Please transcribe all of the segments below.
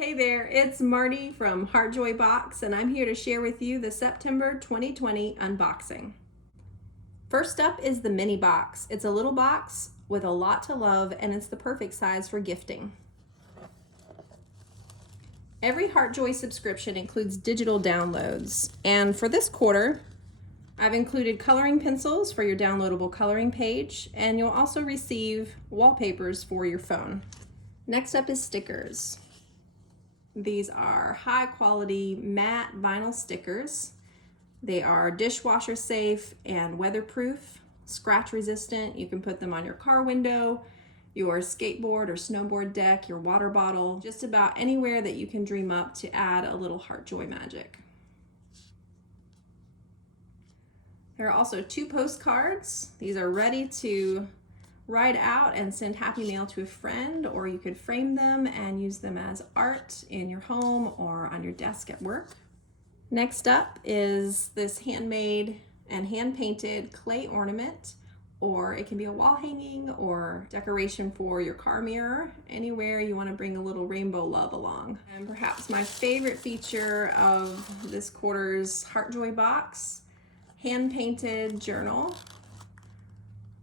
Hey there, it's Marty from Heartjoy Box, and I'm here to share with you the September 2020 unboxing. First up is the mini box. It's a little box with a lot to love, and it's the perfect size for gifting. Every Heartjoy subscription includes digital downloads, and for this quarter, I've included coloring pencils for your downloadable coloring page, and you'll also receive wallpapers for your phone. Next up is stickers. These are high quality matte vinyl stickers. They are dishwasher safe and weatherproof, scratch resistant. You can put them on your car window, your skateboard or snowboard deck, your water bottle, just about anywhere that you can dream up to add a little Heartjoy magic. There are also 2 postcards. These are ready to write out and send happy mail to a friend, or you could frame them and use them as art in your home or on your desk at work. Next up is this handmade and hand-painted clay ornament, or it can be a wall hanging or decoration for your car mirror, anywhere you want to bring a little rainbow love along. And perhaps my favorite feature of this quarter's Heartjoy box, hand-painted journal.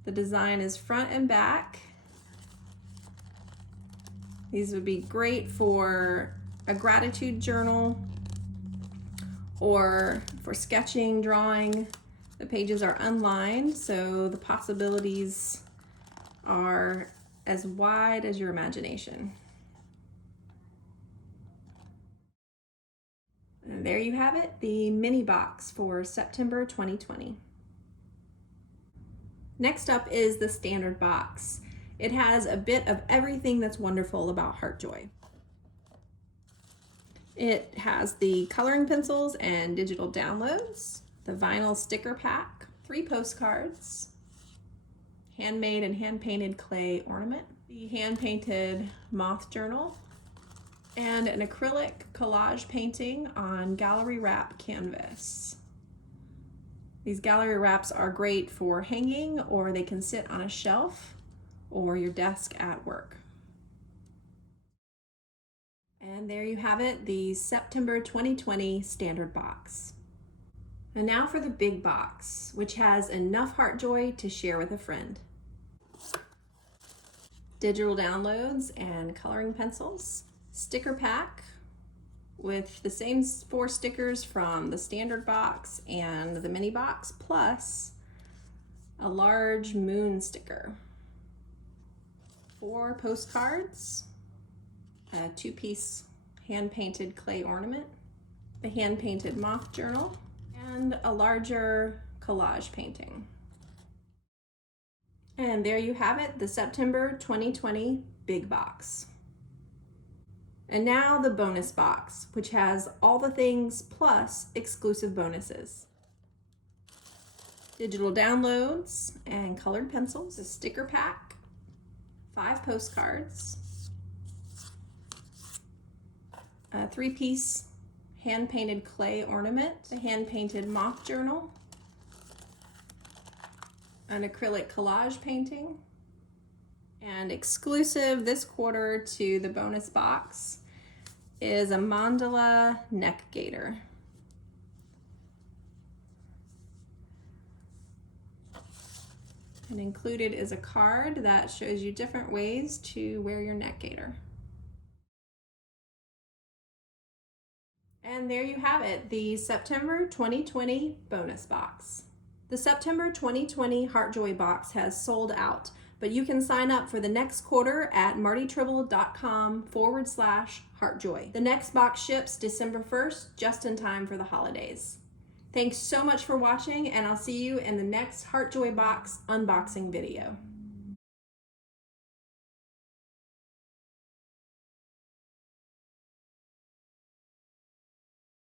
The design is front and back. These would be great for a gratitude journal or for sketching, drawing. The pages are unlined, so the possibilities are as wide as your imagination. And there you have it, the mini box for September 2020. Next up is the standard box. It has a bit of everything that's wonderful about Heartjoy. It has the coloring pencils and digital downloads, the vinyl sticker pack, 3 postcards, handmade and hand-painted clay ornament, the hand-painted moth journal, and an acrylic collage painting on gallery wrap canvas. These gallery wraps are great for hanging, or they can sit on a shelf or your desk at work. And there you have it, the September 2020 standard box. And now for the big box, which has enough Heartjoy to share with a friend. Digital downloads and coloring pencils, sticker pack with the same 4 stickers from the standard box and the mini box, plus a large moon sticker, 4 postcards, a 2-piece hand-painted clay ornament, the hand-painted moth journal, and a larger collage painting. And there you have it, the September 2020 big box. And now the bonus box, which has all the things plus exclusive bonuses. Digital downloads and colored pencils, a sticker pack, 5 postcards, a 3-piece hand-painted clay ornament, a hand-painted moth journal, an acrylic collage painting, and exclusive this quarter to the bonus box is a mandala neck gaiter. And included is a card that shows you different ways to wear your neck gaiter. And there you have it, the September 2020 bonus box. The September 2020 Heartjoy box has sold out, but you can sign up for the next quarter at martytribble.com/Heartjoy. The next box ships December 1st, just in time for the holidays. Thanks so much for watching, and I'll see you in the next Heartjoy box unboxing video.